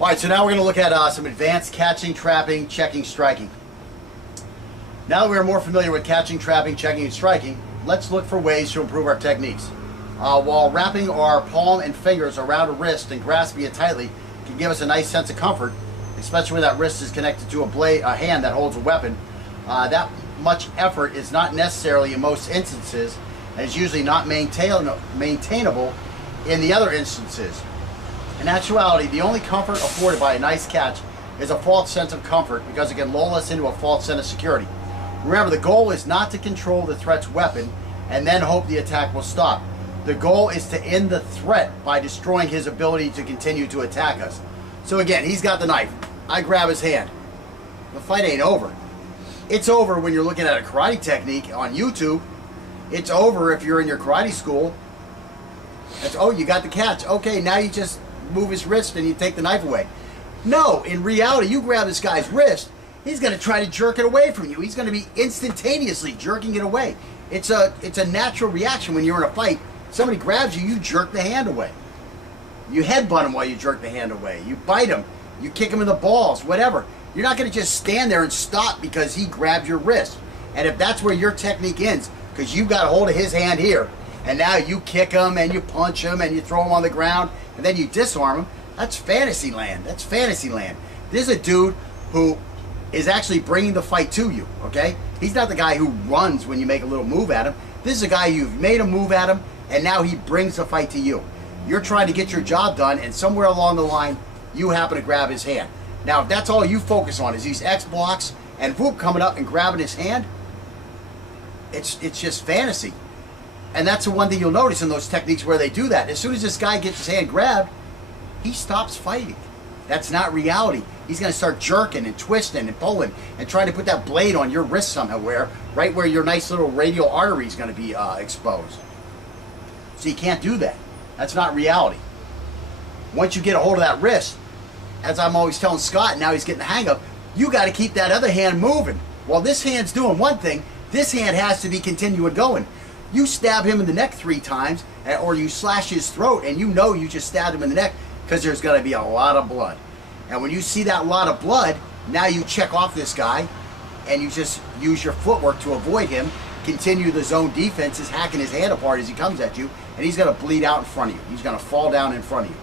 All right, so now we're going to look at some advanced catching, trapping, checking, striking. Now that we are more familiar with catching, trapping, checking, and striking, let's look for ways to improve our techniques. While wrapping our palm and fingers around a wrist and grasping it tightly can give us a nice sense of comfort, especially when that wrist is connected to a hand that holds a weapon, that much effort is not necessarily in most instances, and is usually not maintainable in the other instances. In actuality, the only comfort afforded by a nice catch is a false sense of comfort because it can lull us into a false sense of security. Remember, the goal is not to control the threat's weapon and then hope the attack will stop. The goal is to end the threat by destroying his ability to continue to attack us. So again, he's got the knife. I grab his hand. The fight ain't over. It's over when you're looking at a karate technique on YouTube. It's over if you're in your karate school. It's, oh, you got the catch. Okay, now you just move his wrist and you take the knife away. No, in reality, you grab this guy's wrist, he's going to try to jerk it away from you. He's going to be instantaneously jerking it away. It's a natural reaction when you're in a fight. Somebody grabs you, you jerk the hand away. You headbutt him while you jerk the hand away. You bite him. You kick him in the balls, whatever. You're not going to just stand there and stop because he grabbed your wrist. And if that's where your technique ends, because you've got a hold of his hand here, and now you kick him and you punch him and you throw him on the ground and then you disarm him, that's fantasy land. That's fantasy land. This is a dude who is actually bringing the fight to you, okay? He's not the guy who runs when you make a little move at him. This is a guy you've made a move at him and now he brings the fight to you. You're trying to get your job done and somewhere along the line you happen to grab his hand. Now if that's all you focus on is these X blocks and whoop coming up and grabbing his hand, it's just fantasy. And that's the one thing you'll notice in those techniques where they do that. As soon as this guy gets his hand grabbed, he stops fighting. That's not reality. He's going to start jerking and twisting and pulling and trying to put that blade on your wrist somewhere, right where your nice little radial artery is going to be exposed. So you can't do that. That's not reality. Once you get a hold of that wrist, as I'm always telling Scott, now he's getting the hang of, you got to keep that other hand moving. While this hand's doing one thing, this hand has to be continuing going. You stab him in the neck 3 times, or you slash his throat, and you know you just stabbed him in the neck because there's going to be a lot of blood. And when you see that lot of blood, now you check off this guy, and you just use your footwork to avoid him, continue the zone defenses, hacking his hand apart as he comes at you, and he's going to bleed out in front of you. He's going to fall down in front of you.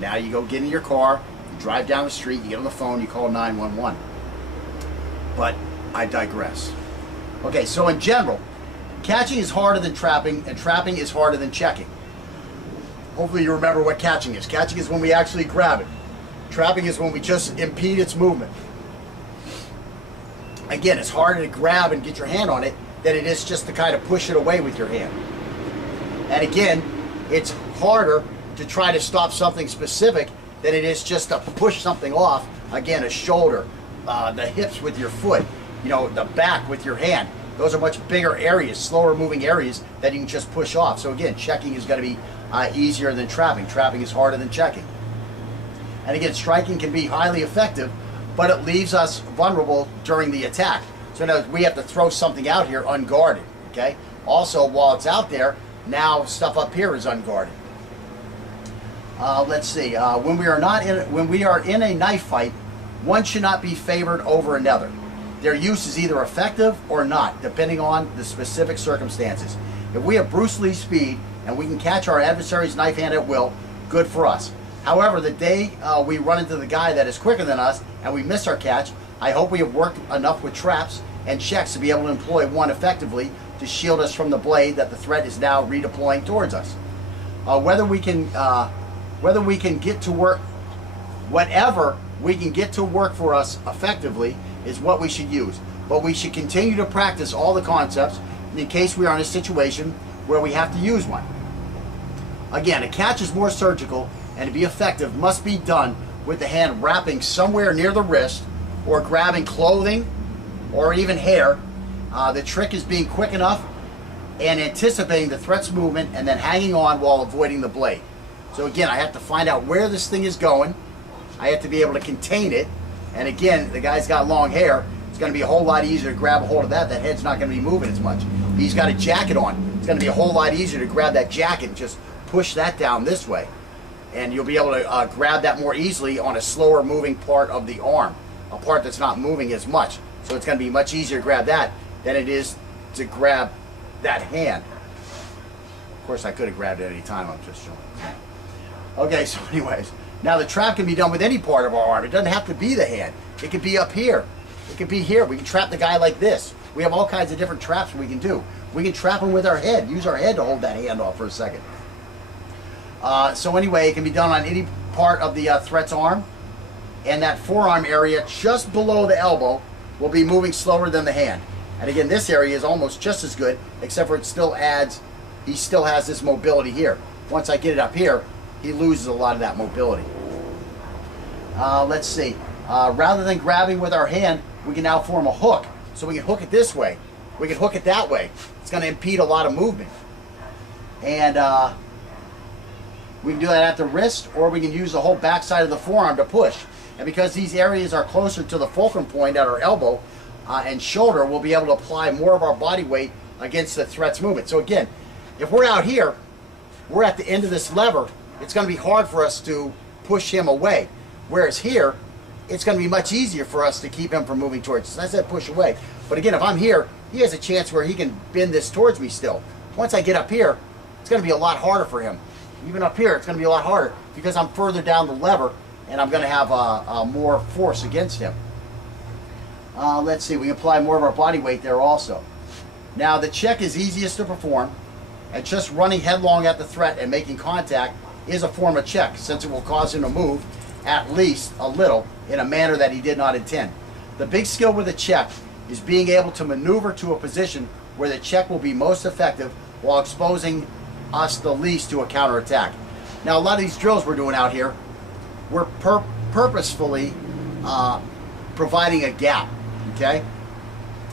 Now you go get in your car, you drive down the street, you get on the phone, you call 911. But I digress. Okay, so in general, catching is harder than trapping, and trapping is harder than checking. Hopefully you remember what catching is. Catching is when we actually grab it. Trapping is when we just impede its movement. Again, it's harder to grab and get your hand on it than it is just to kind of push it away with your hand. And again, it's harder to try to stop something specific than it is just to push something off. Again, a shoulder, the hips with your foot, you know, the back with your hand. Those are much bigger areas, slower moving areas that you can just push off. So again, checking is going to be easier than trapping. Trapping is harder than checking. And again, striking can be highly effective, but it leaves us vulnerable during the attack. So now we have to throw something out here unguarded, okay? Also, while it's out there, now stuff up here is unguarded. Let's see, when we are in a knife fight, one should not be favored over another. Their use is either effective or not, depending on the specific circumstances. If we have Bruce Lee speed and we can catch our adversary's knife hand at will, good for us. However, the day we run into the guy that is quicker than us and we miss our catch, I hope we have worked enough with traps and checks to be able to employ one effectively to shield us from the blade that the threat is now redeploying towards us. Whether we can get to work, whatever we can get to work for us effectively is what we should use. But we should continue to practice all the concepts in case we are in a situation where we have to use one. Again, a catch is more surgical, and to be effective must be done with the hand wrapping somewhere near the wrist or grabbing clothing or even hair. The trick is being quick enough and anticipating the threat's movement and then hanging on while avoiding the blade. So again, I have to find out where this thing is going. I have to be able to contain it. And again, the guy's got long hair. It's going to be a whole lot easier to grab a hold of that. That head's not going to be moving as much. If he's got a jacket on, it's going to be a whole lot easier to grab that jacket and just push that down this way. and you'll be able to grab that more easily on a slower moving part of the arm, a part that's not moving as much. So it's going to be much easier to grab that than it is to grab that hand. Of course, I could have grabbed it at any time. I'm just showing. Okay, so anyways, now the trap can be done with any part of our arm. It doesn't have to be the hand. It could be up here. It could be here. We can trap the guy like this. We have all kinds of different traps we can do. We can trap him with our head. Use our head to hold that hand off for a second. So anyway, it can be done on any part of the threat's arm, and that forearm area just below the elbow will be moving slower than the hand. And again, this area is almost just as good, except for it still adds, he still has this mobility here. Once I get it up here, he loses a lot of that mobility. Let's see. Rather than grabbing with our hand, we can now form a hook. So we can hook it this way. We can hook it that way. It's going to impede a lot of movement. And we can do that at the wrist, or we can use the whole backside of the forearm to push. And because these areas are closer to the fulcrum point at our elbow and shoulder, we'll be able to apply more of our body weight against the threat's movement. So again, if we're out here, we're at the end of this lever, it's going to be hard for us to push him away. Whereas here, it's going to be much easier for us to keep him from moving towards us. I said push away. But again, if I'm here, he has a chance where he can bend this towards me still. Once I get up here, it's going to be a lot harder for him. Even up here, it's going to be a lot harder because I'm further down the lever and I'm going to have more force against him. Let's see, we can apply more of our body weight there also. Now, the check is easiest to perform, and just running headlong at the threat and making contact is a form of check, since it will cause him to move at least a little in a manner that he did not intend. The big skill with a check is being able to maneuver to a position where the check will be most effective while exposing us the least to a counterattack. Now, a lot of these drills we're doing out here, we're purposefully providing a gap, okay?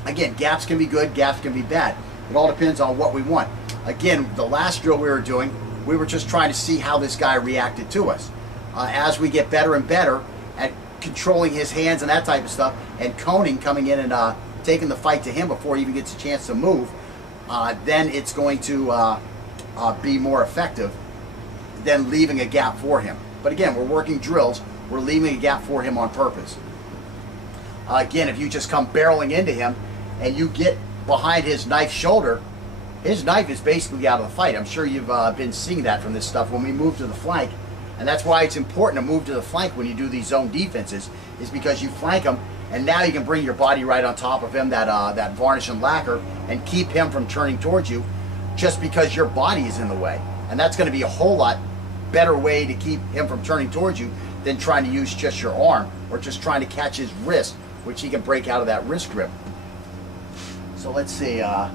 Again, gaps can be good, gaps can be bad. It all depends on what we want. Again, the last drill we were doing, we were just trying to see how this guy reacted to us. As we get better and better at controlling his hands and that type of stuff, and coning, coming in and taking the fight to him before he even gets a chance to move, then it's going to be more effective than leaving a gap for him. But again, we're working drills, we're leaving a gap for him on purpose. Again, if you just come barreling into him and you get behind his knife shoulder, his knife is basically out of the fight. I'm sure you've been seeing that from this stuff when we move to the flank. And that's why it's important to move to the flank when you do these zone defenses, is because you flank him, and now you can bring your body right on top of him, that varnish and lacquer, and keep him from turning towards you just because your body is in the way. And that's going to be a whole lot better way to keep him from turning towards you than trying to use just your arm or just trying to catch his wrist, which he can break out of that wrist grip. So let's see. And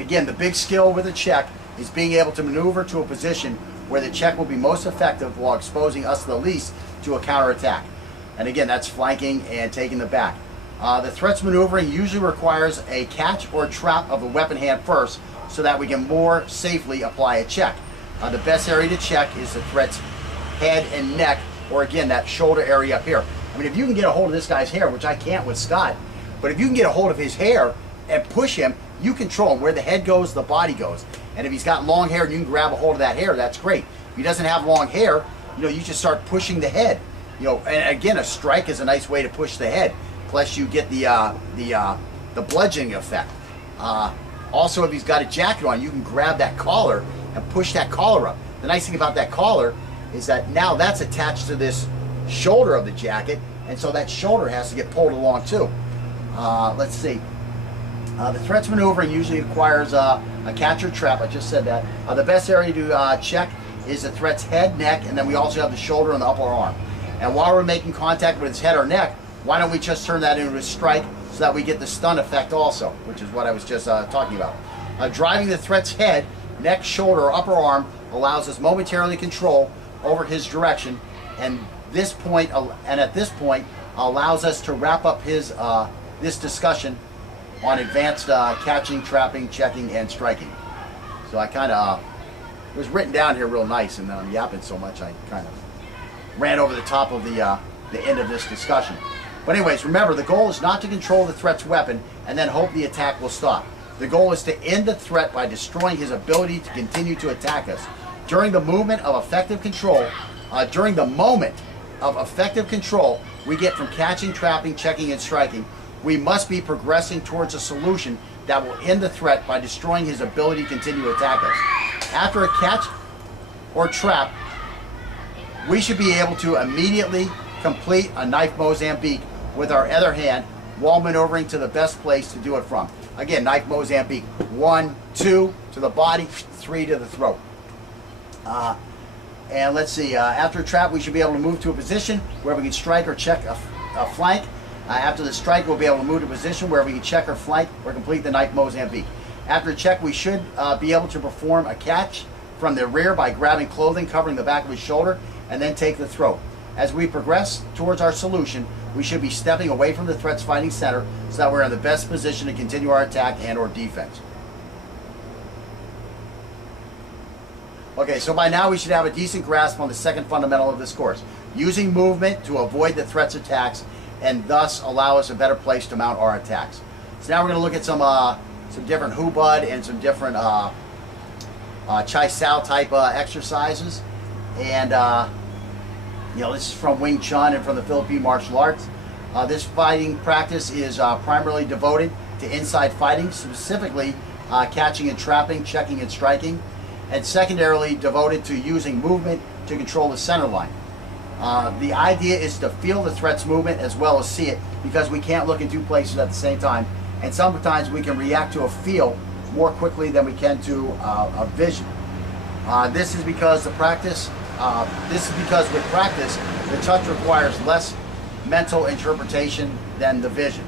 again, the big skill with a check is being able to maneuver to a position where the check will be most effective while exposing us the least to a counterattack. And again, that's flanking and taking the back. The threat's maneuvering usually requires a catch or trap of the weapon hand first, so that we can more safely apply a check. The best area to check is the threat's head and neck, or again, that shoulder area up here. I mean, if you can get a hold of this guy's hair, which I can't with Scott, but if you can get a hold of his hair and push him, you control him. Where the head goes, the body goes. And if he's got long hair and you can grab a hold of that hair, that's great. If he doesn't have long hair, you just start pushing the head. And again, a strike is a nice way to push the head. Plus, you get the bludgeoning effect. Also, if he's got a jacket on, you can grab that collar and push that collar up. The nice thing about that collar is that now that's attached to this shoulder of the jacket, and so that shoulder has to get pulled along too. Let's see. The threat's maneuvering usually requires a catch or trap. I just said that. The best area to check is the threat's head, neck, and then we also have the shoulder and the upper arm. And while we're making contact with his head or neck, why don't we just turn that into a strike so that we get the stun effect also, which is what I was just talking about. Driving the threat's head, neck, shoulder, or upper arm allows us momentarily control over his direction, and at this point allows us to wrap up his this discussion on advanced catching, trapping, checking, and striking. So I kind of, it was written down here real nice, and I'm yapping so much I kind of ran over the top of the end of this discussion. But anyways, remember, the goal is not to control the threat's weapon and then hope the attack will stop. The goal is to end the threat by destroying his ability to continue to attack us. During the moment of effective control, we get from catching, trapping, checking, and striking. We must be progressing towards a solution that will end the threat by destroying his ability to continue to attack us. After a catch or trap, we should be able to immediately complete a knife Mozambique with our other hand while maneuvering to the best place to do it from. Again, knife Mozambique. 1, 2 to the body, 3 to the throat. And let's see, after a trap, we should be able to move to a position where we can strike or check a flank. After the strike, we'll be able to move to a position where we can check or flank or complete the knife Mozambique. After a check, we should be able to perform a catch from the rear by grabbing clothing, covering the back of his shoulder, and then take the throat. As we progress towards our solution, we should be stepping away from the threat's fighting center so that we're in the best position to continue our attack and or defense. Okay, so by now we should have a decent grasp on the second fundamental of this course. Using movement to avoid the threat's attacks and thus allow us a better place to mount our attacks. So now we're going to look at some different hubud and some different Chai Sao type exercises. And this is from Wing Chun and from the Philippine martial arts. This fighting practice is primarily devoted to inside fighting, specifically catching and trapping, checking and striking, and secondarily devoted to using movement to control the center line. The idea is to feel the threat's movement as well as see it, because we can't look in two places at the same time, and sometimes we can react to a feel more quickly than we can to a vision. This is because with practice, the touch requires less mental interpretation than the vision.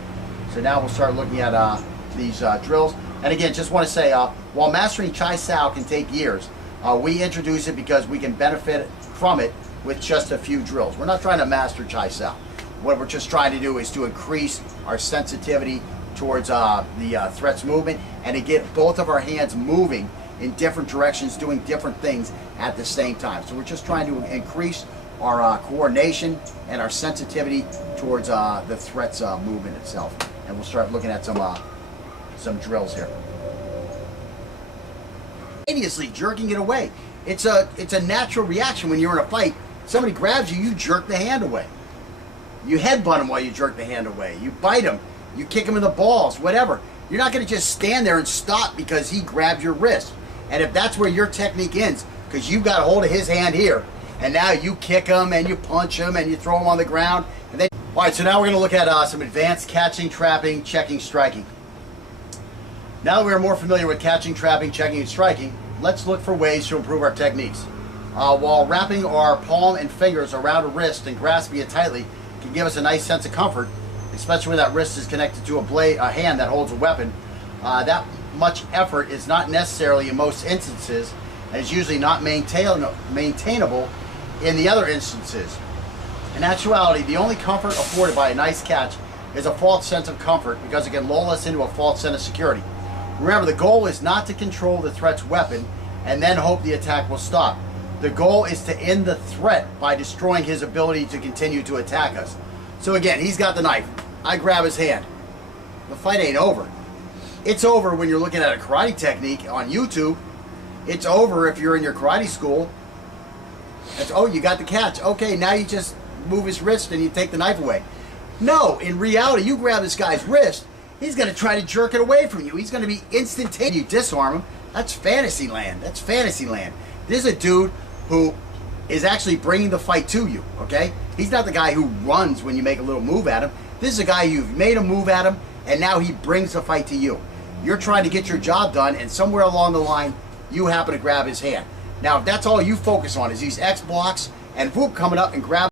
So now we'll start looking at these drills. And again, just want to say, while mastering Chai Sao can take years, we introduce it because we can benefit from it with just a few drills. We're not trying to master Chai Sao. What we're just trying to do is to increase our sensitivity towards the threat's movement and to get both of our hands moving in different directions, doing different things at the same time. So we're just trying to increase our coordination and our sensitivity towards the threat's movement itself. And we'll start looking at some drills here. Instantaneously jerking it away. It's a natural reaction when you're in a fight. Somebody grabs you, you jerk the hand away. You headbutt him while you jerk the hand away. You bite him. You kick him in the balls, whatever. You're not going to just stand there and stop because he grabbed your wrist. And if that's where your technique ends, because you've got a hold of his hand here, and now you kick him and you punch him and you throw him on the ground. And then, all right, so now we're going to look at some advanced catching, trapping, checking, striking. Now that we're more familiar with catching, trapping, checking, and striking, let's look for ways to improve our techniques. While wrapping our palm and fingers around a wrist and grasping it tightly can give us a nice sense of comfort, especially when that wrist is connected to a hand that holds a weapon. That much effort is not necessarily in most instances, and is usually not maintainable in the other instances. In actuality, the only comfort afforded by a nice catch is a false sense of comfort, because it can lull us into a false sense of security. Remember, the goal is not to control the threat's weapon and then hope the attack will stop. The goal is to end the threat by destroying his ability to continue to attack us. So again, he's got the knife. I grab his hand. The fight ain't over. It's over when you're looking at a karate technique on YouTube. It's over if you're in your karate school. It's, oh, you got the catch. Okay, now you just move his wrist and you take the knife away. No, in reality, you grab this guy's wrist, he's going to try to jerk it away from you. He's going to be instantaneous. You disarm him. That's fantasy land. That's fantasy land. This is a dude who is actually bringing the fight to you, okay? He's not the guy who runs when you make a little move at him. This is a guy you've made a move at him, and now he brings the fight to you. You're trying to get your job done, and somewhere along the line, you happen to grab his hand. Now, if that's all you focus on is these X blocks and whoop coming up and grab